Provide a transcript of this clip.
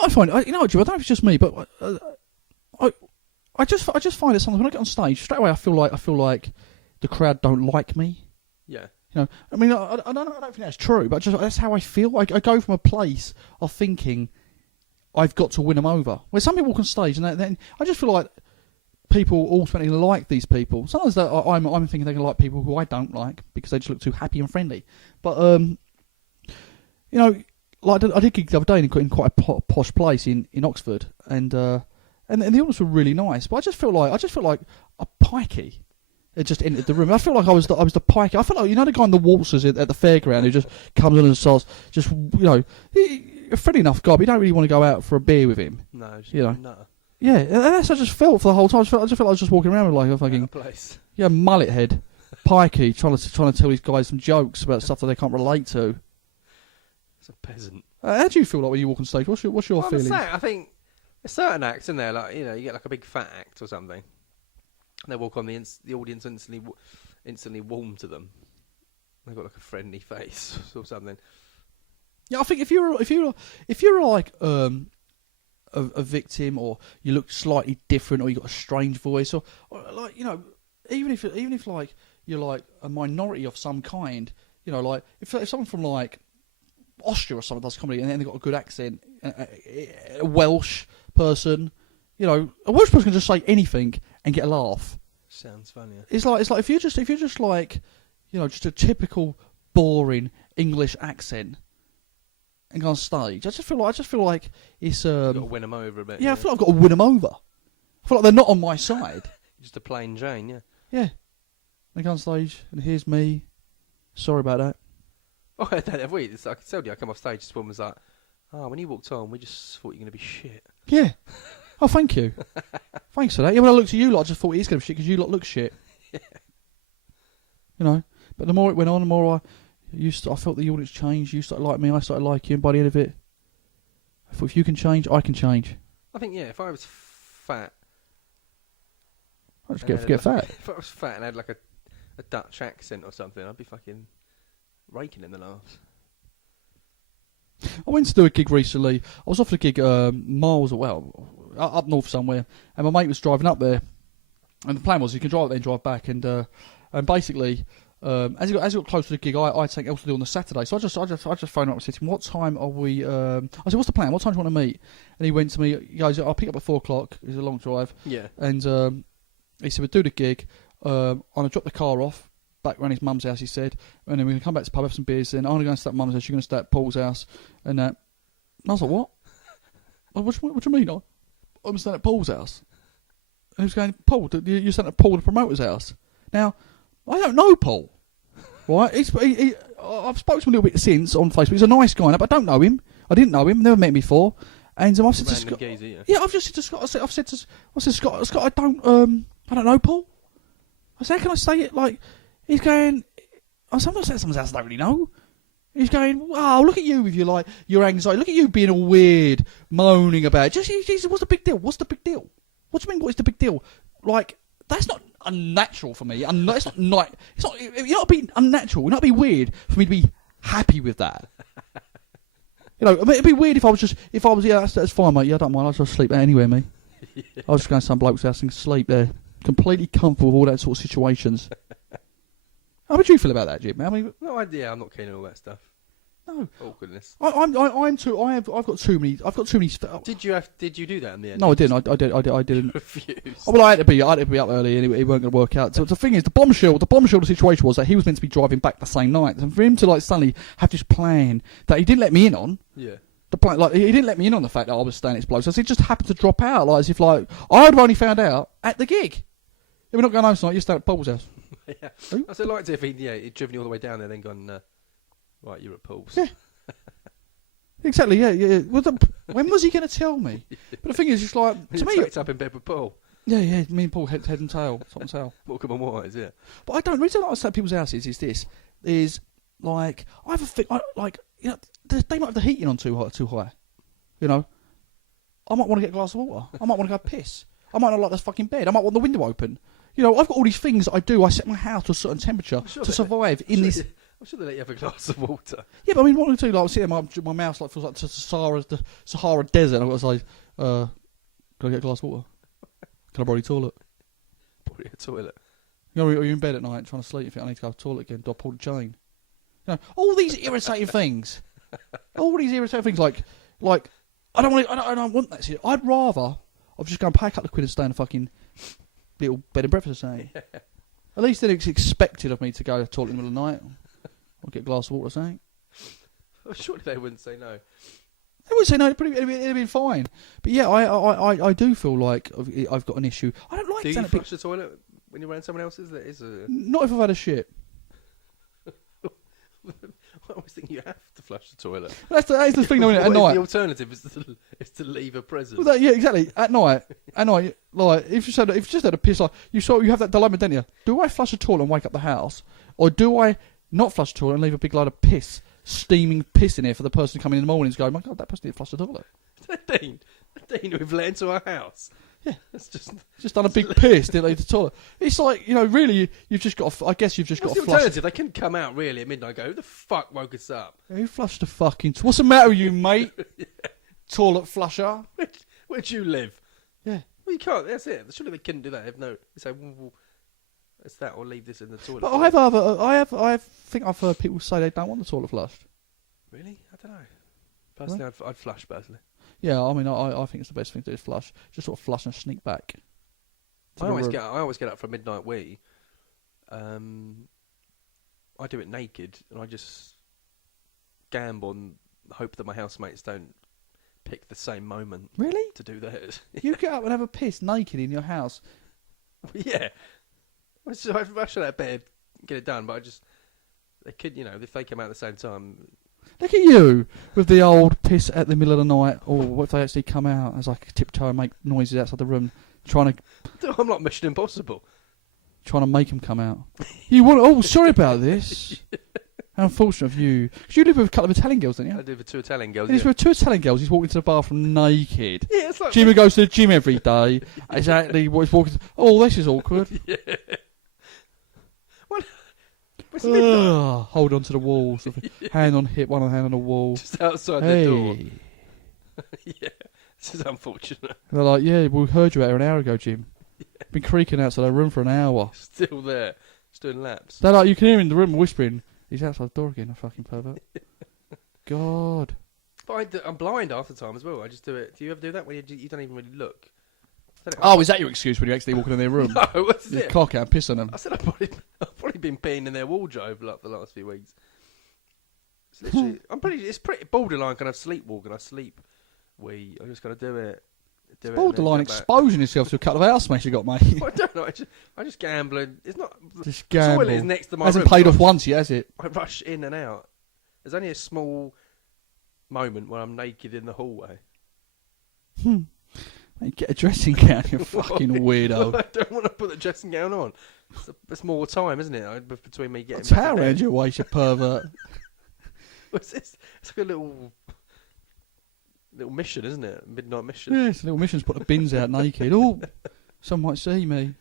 know, I find, you know, Jim, I don't know if it's just me, but I just find it sometimes when I get on stage, straight away I feel like the crowd don't like me. Yeah. You know, I mean, I don't think that's true, but that's how I feel. I go from a place of thinking I've got to win them over. Where some people walk on stage and then I just feel like people ultimately like these people. Sometimes I'm thinking they're going to like people who I don't like because they just look too happy and friendly. But you know, like I did gig the other day in quite a posh place in Oxford, and the audience were really nice. But I just felt like a pikey. It just entered the room. I feel like I was the pikey. I felt like, you know, the guy in the waltzers at the fairground who just comes in and starts just, you know, a friendly enough guy, but you don't really want to go out for a beer with him. No, you know. No. Yeah, and that's how I just felt for the whole time. I just felt like I was just walking around with like a fucking mullet head, pikey, trying to tell these guys some jokes about stuff that they can't relate to. It's a peasant. How do you feel like when you walk on stage? What's your feeling? I think there's certain acts in there, like, you know, you get like a big fat act or something. They walk on, the audience instantly warm to them. They've got like a friendly face or something. Yeah, I think if you're like a victim, or you look slightly different, or you got a strange voice, or like, you know, even if like you're like a minority of some kind, you know, like if someone from like Austria or something does comedy and then they've got a good accent, a Welsh person, you know, a Welsh person can just say anything and get a laugh. Sounds funnier. It's like if you're just like, you know, just a typical boring English accent and go on stage, I just feel like it's You've got to win them over a bit. Yeah, I feel like I've got to win them over. I feel like they're not on my side. Just a plain Jane, yeah. Yeah. They go on stage and here's me. Sorry about that. Oh, I don't have we. I can tell you, I come off stage, this woman was like, when you walked on, we just thought you were going to be shit. Yeah. Oh, thank you. Thanks for that. Yeah, when I looked at you lot, I just thought he's going to be shit because you lot look shit. Yeah. You know, but the more it went on, the more I felt the audience change. You started liking me, I started liking you, and by the end of it, I thought if you can change, I can change. I think, yeah, if I was fat... I'd just get fat. If I was fat and had like a Dutch accent or something, I'd be fucking raking in the laughs. I went to do a gig recently. I was offered a gig miles away, up north somewhere, and my mate was driving up there. And the plan was you can drive there and drive back, and basically, as he got close to the gig, I had something else to do on the Saturday. So I just phoned him up and said to him, "What time are we?" I said, "What's the plan? What time do you want to meet?" And he went to me. He goes, "I'll pick up at 4:00. It's a long drive." Yeah. And he said, "We'll do the gig. I'm gonna drop the car off back around his mum's house," he said, "and then we're going to come back to the pub, have some beers, then I'm going to go and stay at mum's house, you're going to stay at Paul's house," and that. And I was like, "What? What do you mean? I'm staying at Paul's house?" And he was going, "Paul, you're staying at Paul, the promoter's house." Now, I don't know Paul, right? I've spoken to him a little bit since on Facebook. He's a nice guy, but I don't know him. I didn't know him, never met him before. And I've said to Scott, I've just said to Scott, I've said to Scott, I don't know Paul. I said, "How can I say it?" Like, he's going, sometimes at someone's house I don't really know. He's going, "Wow, look at you with your anxiety. Look at you being all weird, moaning about it. Just what's the big deal? What's the big deal? What do you mean? What is the big deal? Like, that's not unnatural for me. It's not. You're not being unnatural. You're not being weird for me to be happy with that. You know, I mean, it'd be weird if I was. Yeah, that's fine, mate. Yeah, I don't mind. I'll just sleep there anyway, me. Yeah. I was just going to some bloke's house and sleep there, completely comfortable with all that sort of situations." How would you feel about that, Jim? I mean, no idea. I'm not keen on all that stuff. No. Awkwardness. I'm too. I've got too many. Did you do that in the end? No, I didn't. I didn't. Refused. Oh, well, I had to be up early, and it weren't going to work out. So the thing is, the bombshell. The situation was that he was meant to be driving back the same night, and for him to like suddenly have this plan that he didn't let me in on. Yeah. The plan, like, he didn't let me in on the fact that I was staying at his bloke, so he just happened to drop out, like as if like I'd only found out at the gig. Yeah, we're not going home tonight. You're staying at Paul's house. Yeah. I so liked it if he'd driven you all the way down there, then gone. Right, you're at Paul's. Yeah. Exactly. Yeah. Well, when was he going to tell me? But the thing is, it's like to me, tucked up in bed with Paul. Yeah. Me and Paul head and tail, top and tail. Welcome on wise, yeah. But I don't. The reason I stay at people's houses is like I have a thing. You know, they might have the heating on too high. You know, I might want to get a glass of water. I might want to go piss. I might not like this fucking bed. I might want the window open. You know, I've got all these things that I do. I set my house to a certain temperature to survive in this. I'm sure they let you have a glass of water. Yeah, but I mean, what do I do? Like, I'm sitting there, my mouth like feels like the Sahara Desert. And I've got to say, can I get a glass of water? Can I borrow your toilet? Borrow your toilet. You know, are you in bed at night trying to sleep? You think I need to go to the toilet again? Do I pull the chain? You know, all these irritating things. All these irritating things. Like I don't want that. I'd rather I've just go and pay a couple of quid and stay in a fucking little bed and breakfast or something. At least then it's expected of me to go to the toilet in the middle of the night or get a glass of water or something. Well, surely they wouldn't say no. They would say no. It'd be fine. But yeah, I do feel like I've got an issue. I don't like. Do you flush the toilet when you're around someone else's? That is a. Not if I've had a shit. I always think you have to flush the toilet. That's the thing, though, isn't it? At night. The alternative is to leave a present. Well, yeah, exactly. At night, like if you just had a piss, like you have that dilemma, don't you? Do I flush the toilet and wake up the house, or do I not flush the toilet and leave a big load of piss, steaming piss in here for the person coming in the morning to go, my God, that person didn't flush the toilet. Dean, we've let into our house. Yeah, it's just done a big piss, didn't leave the toilet. It's like, really, you've just got. I guess you've just got to flush. Alternative? They couldn't come out really at midnight. And go, who the fuck woke us up? Who flushed the fucking? What's the matter with you, mate? Yeah. Toilet flusher. Where'd you live? Yeah. Well, you can't. That's it. Surely they couldn't do that. They say, well, it's that, or leave this in the toilet. But I think I've heard people say they don't want the toilet flushed. Really? I don't know. Personally, right? I'd flush personally. Yeah, I mean, I think it's the best thing to do is flush. Just sort of flush and sneak back. I always get up for a midnight wee. I do it naked, and I just gamble and hope that my housemates don't pick the same moment. Really? To do theirs. You get up and have a piss naked in your house? Yeah. I should out of bed, get it done, but they could, if they come out at the same time. Look at you with the old piss at the middle of the night, or what if they actually come out as like a tiptoe and make noises outside the room, trying to. I'm not Mission Impossible. Trying to make them come out. You want? Oh, sorry about this. How unfortunate of you. Because you live with a couple of Italian girls, don't you? I do with 2 Italian girls. He's with 2 Italian girls. He's walking to the bathroom naked. Yeah, it's like Jimmy goes to the gym every day. Exactly what he's walking. Oh, this is awkward. Yeah. Hold on to the wall. Sort of hand on hip, one hand on the wall. Just outside the door. Yeah, this is unfortunate. And they're like, yeah, we heard you out an hour ago, Jim. Yeah. Been creaking outside our room for an hour. Still there. Just doing laps. They're like, you can hear him in the room whispering, he's outside the door again, a fucking pervert. God. But I'm blind half the time as well. I just do it. Do you ever do that when you don't even really look? Oh, is that your excuse when you're actually walking in their room? No, what's it? Cock out and piss on them. I said I've probably been peeing in their wardrobe like the last few weeks. It's literally, it's pretty borderline kind of sleepwalking. I sleep. I just got to do it. It's borderline exposing yourself to a couple of housemates you got, mate. I don't know. I just gamble. It's not. Just gamble. The toilet is next to my Hasn't room. paid off once yet, has it? I rush in and out. There's only a small moment when I'm naked in the hallway. Mate, get a dressing gown, you fucking weirdo. I don't want to put the dressing gown on. It's more time, isn't it? Between me getting. What's how around your waist, you pervert? What's this? It's like a little mission, isn't it? Midnight mission. Yeah, it's a little mission to put the bins out naked. Oh, some might see me.